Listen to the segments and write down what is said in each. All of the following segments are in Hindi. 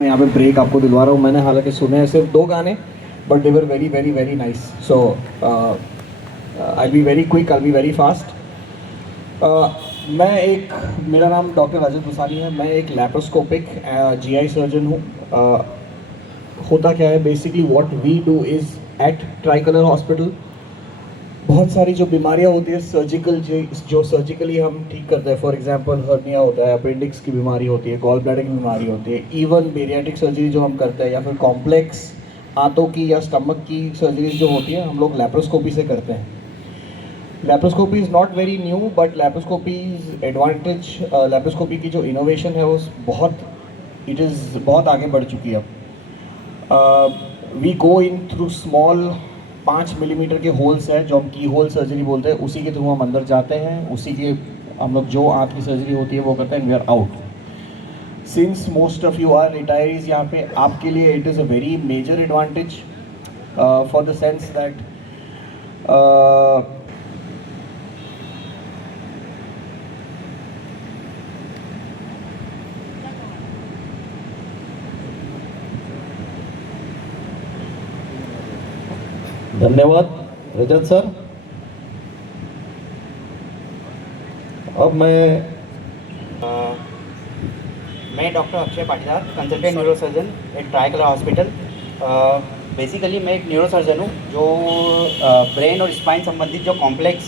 मैं यहाँ पे ब्रेक आपको दिलवा रहा हूँ। मैंने हालांकि सुने हैं सिर्फ 2 गाने, but they were very very very nice. So I be very quick, I be very fast. मैं एक मेरा नाम डॉक्टर रजत मसानी है। मैं एक लैप्रोस्कोपिक जीआई सर्जन हूँ। होता क्या है basically, what we do is at Tricolour Hospital बहुत सारी जो बीमारियां होती है सर्जिकल, जो सर्जिकली हम ठीक करते हैं। फॉर एग्जांपल हर्निया होता है, अपेंडिक्स की बीमारी होती है, गॉल ब्लैडर की बीमारी होती है, इवन बेरियाटिक सर्जरी जो हम करते हैं, या फिर कॉम्प्लेक्स आंतों की या स्टमक की सर्जरीज जो होती है हम लोग लैप्रोस्कोपी से करते हैं। Laparoscopy is not very new, but laparoscopy advantage, laparoscopy की जो इनोवेशन है वो बहुत आगे बढ़ चुकी है अब। We go in through small 5 millimetre के होल्स है जो हम की होल सर्जरी बोलते हैं, उसी के थ्रू हम अंदर जाते हैं, उसी के हम लोग जो आँख की सर्जरी होती है वो करते हैं, we are out. Since most of you are retirees यहाँ पे, आपके लिए it is a very major advantage for the sense that धन्यवाद रजत सर। अब मैं doctor Akshay Patidar, consultant neurosurgeon at Tricolour Hospital. Basically मैं एक न्यूरोसर्जन हूँ जो ब्रेन और स्पाइन संबंधित जो कॉम्प्लेक्स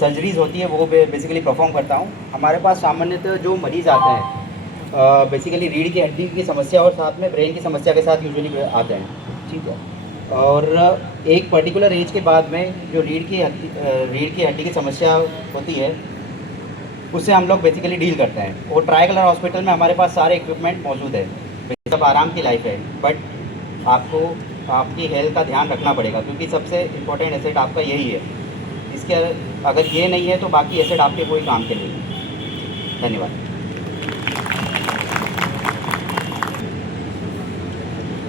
सर्जरीज होती है वो बेसिकली परफॉर्म करता हूँ। हमारे पास सामान्यतः जो मरीज़ आते हैं बेसिकली रीढ़ की हड्डी की समस्या और साथ में ब्रेन की समस्या के साथ यूजुअली आते हैं, ठीक है। और एक पर्टिकुलर एज के बाद में जो रीढ़ की हड्डी की समस्या होती है उससे हम लोग बेसिकली डील करते हैं। और ट्राई कलर हॉस्पिटल में हमारे पास सारे इक्विपमेंट मौजूद है। सब आराम की लाइफ है, बट आपको आपकी हेल्थ का ध्यान रखना पड़ेगा क्योंकि सबसे इम्पोर्टेंट एसेट आपका यही है। इसके अगर ये नहीं है तो बाकी एसेट आपके कोई काम के नहीं। धन्यवाद।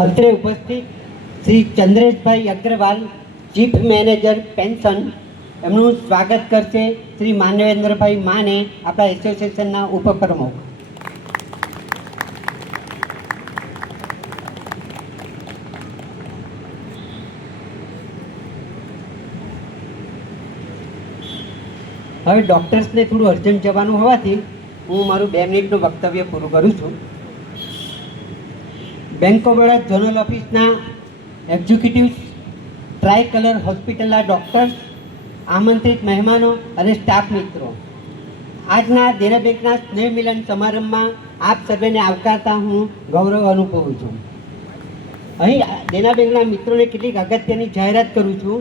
અત્રે ઉપસ્થિત Shri Chandreshbhai Agrawal, chief manager pension, એમનું સ્વાગત કરશે શ્રી માનવેન્દ્રભાઈ માને, આપણા એસોસિએશનના ઉપપ્રમુખ. હવે ડૉક્ટર્સને થોડું અર્જન્ટ જવાનું હોવાથી હું મારું 2 મિનિટનું વક્તવ્ય પૂરું કરું છું. બેંક ઓફ બરોડા ઝોનલ ઓફિસના એક્ઝિક્યુટિવ્સ, ટ્રાય કલર હોસ્પિટલના ડૉક્ટર્સ, આમંત્રિત મહેમાનો અને સ્ટાફ મિત્રો, આજના દેના બેંકના સ્નેહ મિલન સમારંભમાં આપ સર્વેને આવકારતા હું ગૌરવ અનુભવું છું. અહીં દેના બેંકના મિત્રોને કેટલીક અગત્યની જાહેરાત કરું છું.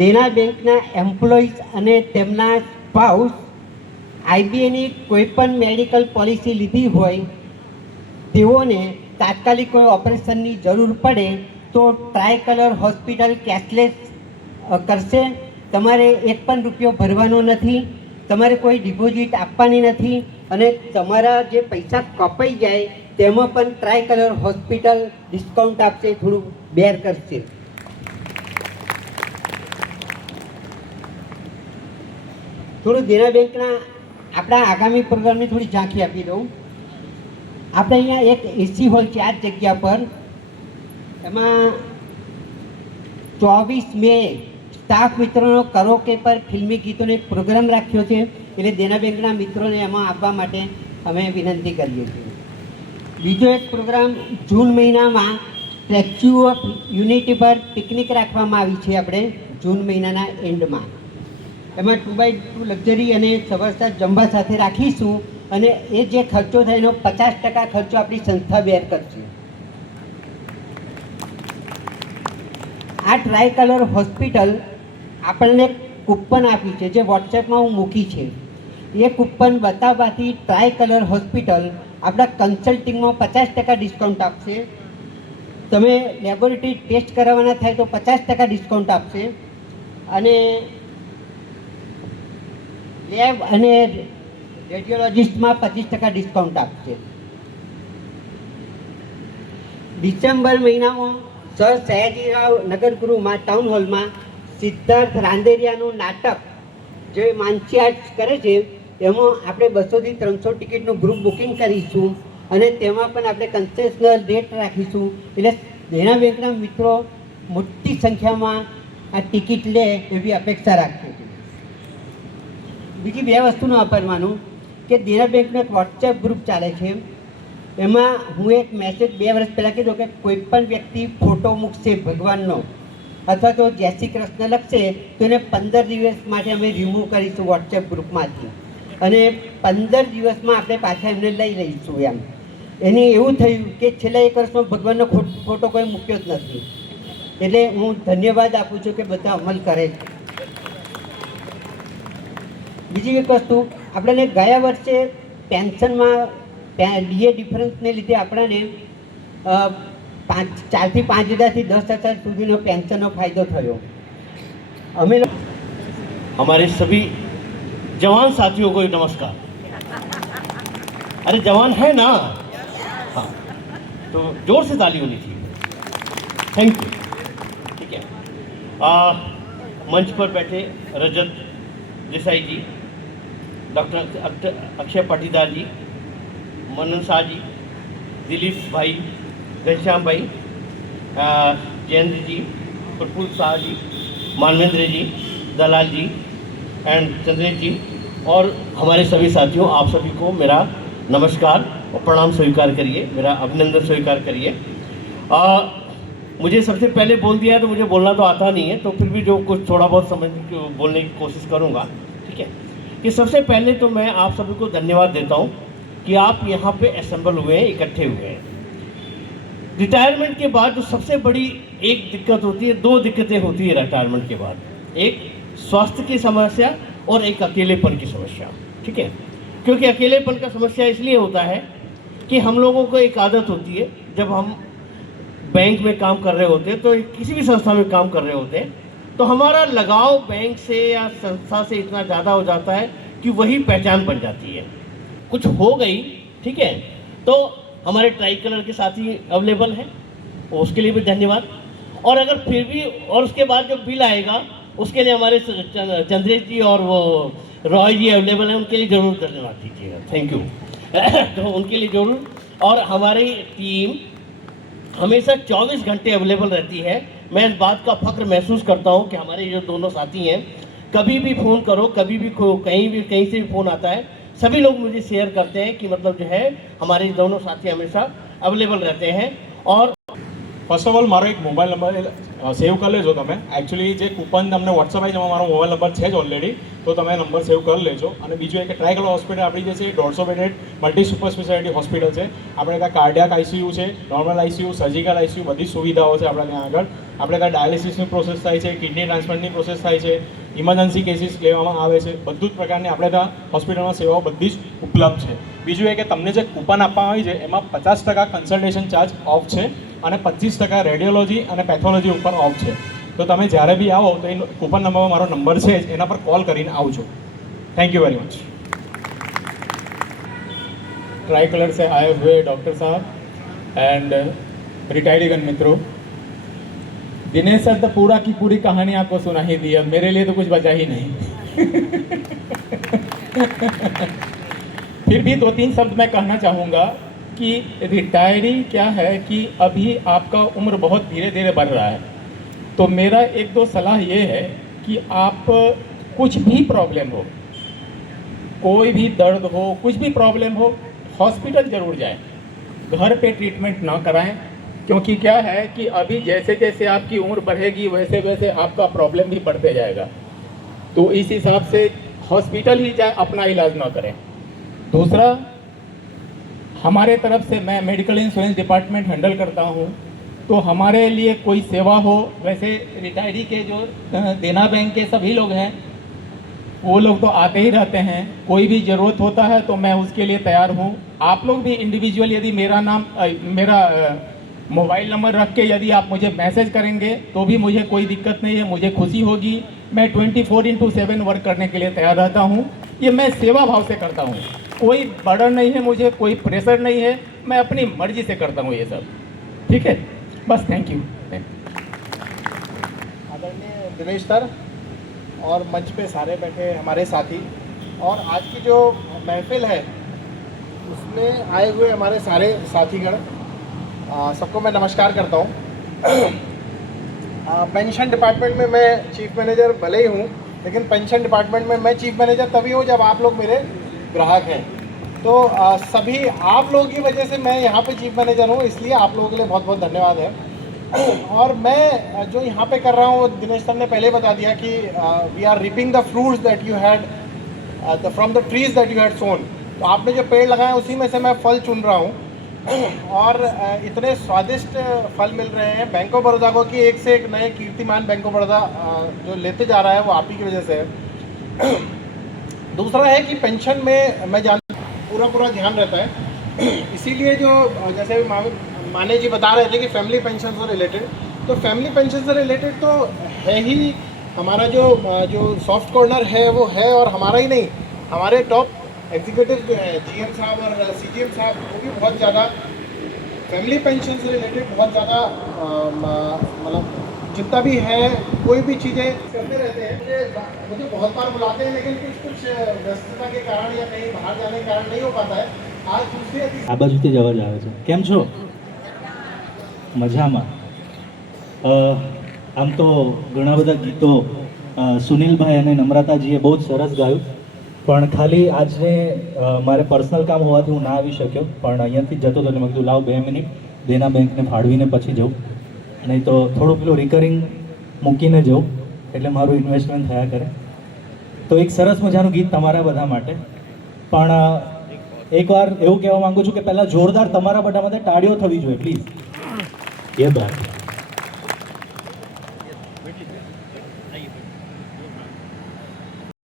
દેના બેંકના એમ્પ્લોઈઝ અને તેમના સ્પાઉસ આઈબીએની કોઈપણ મેડિકલ પોલિસી લીધી હોય તેઓને તાત્કાલિક કોઈ ઓપરેશનની જરૂર પડે તો ટ્રાય કલર હોસ્પિટલ કેશલેસ કરશે. તમારે 1 પણ રૂપિયો ભરવાનો નથી, તમારે કોઈ ડિપોઝિટ આપવાની નથી, અને તમારા જે પૈસા કપાઈ જાય તેમાં પણ ટ્રાય કલર હોસ્પિટલ ડિસ્કાઉન્ટ આપશે, થોડું બેર કરશે. થોડું દેના બેંકના આપણા આગામી પ્રોગ્રામની થોડી ઝાંખી આપી દઉં. આપણે અહીંયા એક એસી હોલ છે આ જગ્યા પર. એમાં 24 મે સ્ટાફ મિત્રોનો કરોકે પર ફિલ્મી ગીતોનો એક પ્રોગ્રામ રાખ્યો છે, એટલે દેના બેંકના મિત્રોને એમાં આવવા માટે અમે વિનંતી કરીએ છીએ. બીજો એક પ્રોગ્રામ જૂન મહિનામાં સ્ટેચ્યુ ઓફ યુનિટી પર પિકનિક રાખવામાં આવી છે આપણે જૂન મહિનાના એન્ડમાં. એમાં 2x2 લક્ઝરી અને સવારસાદ જમવા સાથે રાખીશું, અને એ જે ખર્ચો થાય એનો 50% ખર્ચો આપણી સંસ્થા બેર કરશે. આ ટ્રાય કલર હોસ્પિટલ આપણને કૂપન આપી છે જે વોટ્સએપમાં હું મૂકી છે. એ કૂપન બતાવવાથી ટ્રાય કલર હોસ્પિટલ આપણા કન્સલ્ટિંગમાં 50% ડિસ્કાઉન્ટ આપશે. તમે લેબોરેટરી ટેસ્ટ કરાવવાના થાય તો 50% ડિસ્કાઉન્ટ આપશે, અને લેબ અને રેડિયોલોજિસ્ટમાં 25% ડિસ્કાઉન્ટ આપશે. ડિસેમ્બર મહિનામાં સર સયાજીરાવ નગરગૃહમાં ટાઉન હોલમાં સિદ્ધાર્થ રાંદેરિયાનું નાટક જે માનસી આર્ટ્સ કરે છે એમાં આપણે 200 થી 300 ટિકિટનું ગ્રુપ બુકિંગ કરીશું, અને તેમાં પણ આપણે કન્સેશનલ રેટ રાખીશું, એટલે દેના બેંકના મિત્રો મોટી સંખ્યામાં આ ટિકિટ લે એવી અપેક્ષા રાખીએ છીએ. બીજી બે વસ્તુનું વાપરવાનું કે દેના બેંકનો એક વોટ્સએપ ગ્રુપ ચાલે છે, એમાં હું એક મેસેજ 2 વર્ષ પહેલાં કીધું કે કોઈ પણ વ્યક્તિ ફોટો મૂકશે ભગવાનનો અથવા તો જય શ્રી કૃષ્ણ લખશે તો એને 15 દિવસ માટે અમે રિમૂવ કરીશું વોટ્સએપ ગ્રુપમાંથી, અને 15 દિવસમાં આપણે પાછા એમને લઈ લઈશું. એમ એને એવું થયું કે છેલ્લા 1 વર્ષમાં ભગવાનનો ફોટો કોઈ મૂક્યો જ નથી. એટલે હું ધન્યવાદ આપું છું કે બધા અમલ કરે છે. બીજી એક વસ્તુ, આપણને ગયા વર્ષે પેન્શનમાં ડીએ ડિફરન્સને લીધે આપણને 4 થી 5 હજારથી 10,000 સુધીનો પેન્શનનો ફાયદો થયો. અમે हमारे सभी जवान साथियों को नमस्कार। अरे जवान है ना, हाँ, तो जोर से ताली होनी चाहिए। Thank you. ठीक है, मंच पर बैठे रजत देसाई जी, डॉक्टर अक्षय पाटीदार जी, मनन शाह जी, दिलीप भाई, घनश्याम भाई, जयेंद्र जी, प्रफुल्ल शाह जी, मानवेंद्र जी, दलाल जी एंड चंद्रेश जी और हमारे सभी साथियों, आप सभी को मेरा नमस्कार और प्रणाम स्वीकार करिए, मेरा अभिनंदन स्वीकार करिए। मुझे सबसे पहले बोल दिया है तो मुझे बोलना तो आता नहीं है, तो फिर भी जो कुछ थोड़ा बहुत समझ बोलने की कोशिश करूँगा। ठीक है, कि सबसे पहले तो मैं आप सभी को धन्यवाद देता हूँ कि आप यहाँ पे असेंबल हुए हैं, इकट्ठे हुए हैं। रिटायरमेंट के बाद जो सबसे बड़ी एक दिक्कत होती है, 2 दिक्कतें होती है रिटायरमेंट के बाद, एक स्वास्थ्य की समस्या और एक अकेलेपन की समस्या। ठीक है, क्योंकि अकेलेपन का समस्या इसलिए होता है कि हम लोगों को एक आदत होती है, जब हम बैंक में काम कर रहे होते हैं, तो किसी भी संस्था में काम कर रहे होते हैं, तो हमारा लगाव बैंक से या संस्था से इतना ज़्यादा हो जाता है कि वही पहचान बन जाती है। कुछ हो गई, ठीक है, तो हमारे ट्राई कलर के साथी अवेलेबल हैं, उसके लिए भी धन्यवाद। और अगर फिर भी, और उसके बाद जो बिल आएगा उसके लिए हमारे चंद्रेश जी और वो रॉय जी अवेलेबल हैं, उनके लिए ज़रूर धन्यवाद दीजिएगा। Thank you. तो उनके लिए ज़रूर, और हमारी टीम हमेशा 24 घंटे अवेलेबल रहती है। मैं इस बात का फख्र महसूस करता हूँ कि हमारे जो दोनों साथी हैं, कभी भी फ़ोन करो, कभी भी कहीं से भी फ़ोन आता है, सभी लोग मुझे शेयर करते हैं कि मतलब जो है हमारे दोनों साथी हमेशा अवेलेबल रहते हैं। और फर्स्ट ऑफ ऑल मारो एक मोबाइल नंबर सेव कर लेजो तमे। एक्चुअली जो कूपन तमने वॉट्सएप आई जेमां मारो मोबाइल नंबर है ज ऑलरेडी, तो तमे नंबर सेव कर लेजो। और बीजू एक ट्राई कलर हॉस्पिटल अपनी जे 150 bedded multi super speciality hospital है। अपने त्या कार्डियाक आईसीयू है, नॉर्मल आईसीयू, सर्जिकल आईसीयू, बधी सुविधाओं है अपने त्या आगळ। अपने त्या डायलिसिसनी प्रोसेस थाय छे, किडनी ट्रांसप्लांटनी प्रोसेस थाय छे, इमरजन्सी केसीस लेवामां आवे छे, बधुं ज प्रकारनी अपने त्या हॉस्पिटलमां सेवाओं बधी ज उपलब्ध है। बीजू ए के तमने जे कूपन आपवामां आवी छे एमां 50% कन्सल्टेशन चार्ज ऑफ है અને 25% રેડિયોલોજી અને પેથોલોજી ઉપર ઓફ છે। તો તમે જ્યારે બી આવો તો એ કૂપન નંબરમાં મારો નંબર છે જ, એના પર કોલ કરીને આવજો। Thank you very much. Try colour से आए हुए डॉक्टर साहब एंड रिटायर्डीगण मित्रों, दिनेश सर तो पूरा की पूरी कहानी आपको सुना ही दी, अब मेरे लिए तो कुछ बचा ही नहीं। फिर भी 2-3 शब्द मैं कहना चाहूँगा कि रिटायरी क्या है कि अभी आपका उम्र बहुत धीरे धीरे बढ़ रहा है, तो मेरा 1-2 सलाह ये है कि आप कुछ भी प्रॉब्लम हो, कोई भी दर्द हो, कुछ भी प्रॉब्लम हो, हॉस्पिटल ज़रूर जाएं, घर पे ट्रीटमेंट ना कराएं। क्योंकि क्या है कि अभी जैसे जैसे आपकी उम्र बढ़ेगी वैसे वैसे आपका प्रॉब्लम भी बढ़ते जाएगा, तो इस हिसाब से हॉस्पिटल ही जाए, अपना इलाज ना करें। दूसरा, हमारे तरफ से मैं मेडिकल इंश्योरेंस डिपार्टमेंट हैंडल करता हूँ, तो हमारे लिए कोई सेवा हो, वैसे रिटायरी के जो देना बैंक के सभी लोग हैं वो लोग तो आते ही रहते हैं, कोई भी ज़रूरत होता है तो मैं उसके लिए तैयार हूँ। आप लोग भी इंडिविजुअल यदि मेरा मोबाइल नंबर रख के यदि आप मुझे मैसेज करेंगे तो भी मुझे कोई दिक्कत नहीं है, मुझे खुशी होगी। मैं 24/7 वर्क करने के लिए तैयार रहता हूँ। ये मैं सेवा भाव से करता हूँ, कोई बर्डन नहीं है मुझे, कोई प्रेशर नहीं है, मैं अपनी मर्जी से करता हूँ ये सब। ठीक है, बस थैंक यू। आदरणीय दिनेश सर और मंच पे सारे बैठे हमारे साथी, और आज की जो महफिल है उसमें आए हुए हमारे सारे साथीगण, सबको मैं नमस्कार करता हूँ। पेंशन डिपार्टमेंट में मैं चीफ मैनेजर भले ही हूँ, लेकिन पेंशन डिपार्टमेंट में मैं चीफ मैनेजर तभी हूँ जब आप लोग मेरे ग्राहक हैं। तो सभी आप लोगों की वजह से मैं यहाँ पे चीफ मैनेजर हूँ, इसलिए आप लोगों के लिए बहुत बहुत धन्यवाद है। और मैं जो यहाँ पे कर रहा हूँ, दिनेश सर ने पहले बता दिया कि we are reaping the fruits that you had from the trees that you had sown. तो आपने जो पेड़ लगाए उसी में से मैं फल चुन रहा हूँ, और इतने स्वादिष्ट फल मिल रहे हैं। बैंक ऑफ बड़ौदा को कि एक से एक नए कीर्तिमान बैंक ऑफ बड़ौदा जो लेते जा रहा है वो आप ही की वजह से है। दूसरा है कि पेंशन में मैं पूरा ध्यान रहता है, इसीलिए जो जैसे माने जी बता रहे थे कि फैमिली पेंशन से रिलेटेड, तो फैमिली पेंशन से रिलेटेड तो है ही। हमारा जो सॉफ्ट कॉर्नर है वो है, और हमारा ही नहीं, हमारे टॉप एग्जीक्यूटिव जो है GM साहब और CGM साहब, वो भी बहुत ज़्यादा फैमिली पेंशन से रिलेटेड बहुत ज़्यादा मतलब जितना भी है कोई भी चीज़ें करते रहते हैं। मुझे बहुत बार बुलाते हैं, लेकिन कुछ व्यस्तता के कारण या कहीं बाहर जाने के कारण नहीं हो पाता है। आज दूसरी આ બાજુથી જ અવાજ આવે છે. કેમ છો? મજામાં. આમ તો ઘણા બધા ગીતો સુનિલભાઈ અને નમ્રતાજીએ બહુ જ સરસ ગાયું, પણ ખાલી આજે મારે પર્સનલ કામ હોવાથી હું ના આવી શક્યો, પણ અહીંયાથી જતો હતો એટલે મેં કીધું લાવ 2 મિનિટ દેના બેંકને ફાળવીને પછી જવું, નહીં તો થોડું પેલું રિકરિંગ મૂકીને જવું એટલે મારું ઇન્વેસ્ટમેન્ટ થયા કરે. તો એક સરસ મજાનું ગીત તમારા બધા માટે, પણ એકવાર એવું કહેવા માંગુ છું કે પહેલાં જોરદાર તમારા બધા માટે તાળીઓ થવી જોઈએ પ્લીઝ. એ બાત